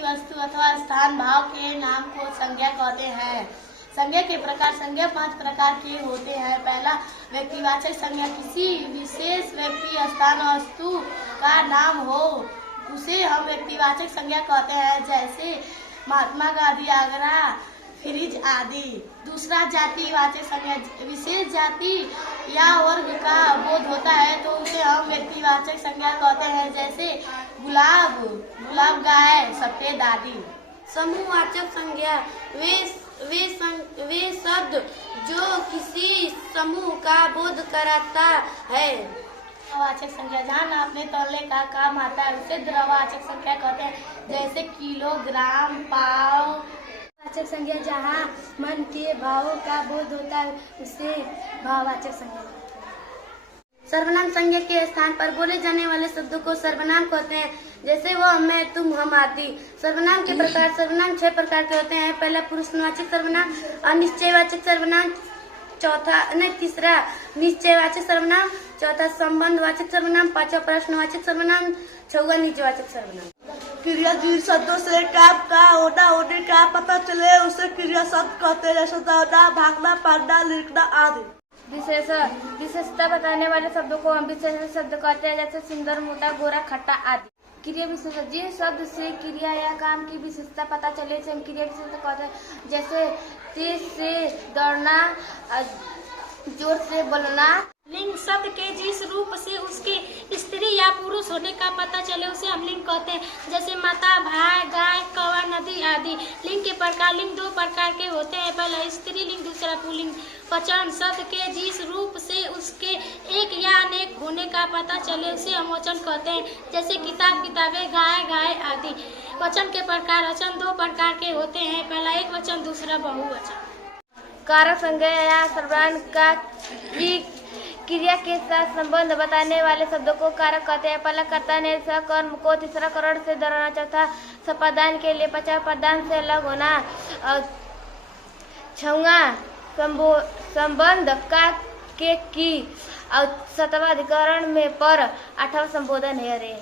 व्यक्ति, वस्तु अथवा स्थान भाव के नाम को संज्ञा कहते हैं। संज्ञा के प्रकार। संज्ञा 5 प्रकार के होते हैं। पहला, व्यक्तिवाचक संज्ञा। किसी विशेष व्यक्ति, स्थान, वस्तु का नाम हो उसे हम व्यक्तिवाचक संज्ञा कहते हैं, जैसे महात्मा गांधी, आगरा, फ्रिज आदि। दूसरा, जातिवाचक संज्ञा। विशेष जाति या वर्ग का बोध होता है तो उसे हम व्यक्तिवाचक संज्ञा कहते हैं, जैसे गुलाब गाय, सफेद आदि। समूहवाचक संज्ञा। वे शब्द जो किसी समूह का बोध कराता है। द्रववाचक संज्ञा। जहाँ नापने तौलने का काम आता है उसे द्रववाचक संज्ञा कहते हैं, जैसे किलोग्राम, पाव। वाचक संज्ञा। जहाँ मन के भावों का बोध होता है उसे भाववाचक संज्ञा। सर्वनाम संज्ञा के स्थान पर बोले जाने वाले शब्दों को सर्वनाम कहते हैं, जैसे वह, मैं, तुम, हम आदि। सर्वनाम के प्रकार। सर्वनाम 6 प्रकार के होते हैं। पहला, पुरुषवाचक सर्वनाम। अनिश्चयवाचक सर्वनाम। तीसरा, निश्चयवाचक सर्वनाम। चौथा, संबंधवाचक सर्वनाम। पांचवा, प्रश्नवाचक सर्वनाम। छठवां, निजवाचक सर्वनाम। क्रिया जिन शब्दों से काम का होना होने का पता चले उसे क्रिया शब्द कहते हैं, जैसे दौड़ना, भागना, पढ़ना, लिखना आदि। विशेषता बताने वाले शब्दों को हम विशेष शब्द कहते हैं, जैसे सुंदर, मोटा, गोरा, खट्टा आदि। क्रिया विशेषण। जिस शब्द से क्रिया या काम की विशेषता पता चले उसे हम क्रिया विशेषण कहते हैं, जैसे तेज से दौड़ना, जोर से बोलना। लिंग। शब्द के जिस रूप से उसके स्त्री या पुरुष होने का पता चले उसे हम लिंग कहते हैं, जैसे माता, भाई, गाय, कौवा, नदी आदि। लिंग के प्रकार। लिंग 2 प्रकार के होते हैं। पहला, स्त्रीलिंग। दूसरा, पुल्लिंग। वचन। शब्द के जिस रूप से उसके एक या अनेक होने का पता चले उसे हम वचन कहते हैं, जैसे किताब, किताबें, गाय, गाय आदि। वचन के प्रकार। वचन 2 प्रकार के होते हैं। पहला, एक वचन। दूसरा, बहुवचन। कारक संज्ञा या सर्वनाम का क्रिया के साथ संबंध बताने वाले शब्दों को कारक कहते हैं। पहला, कर्ता ने सकर्म को। तीसरा, करण से दोहराना। चौथा, संपादन के लिए। पांचवा, प्रदान से अलग होना। छठवां, संबंध का के की। और 7वां, अधिकरण में पर। 8वां, संबोधन है।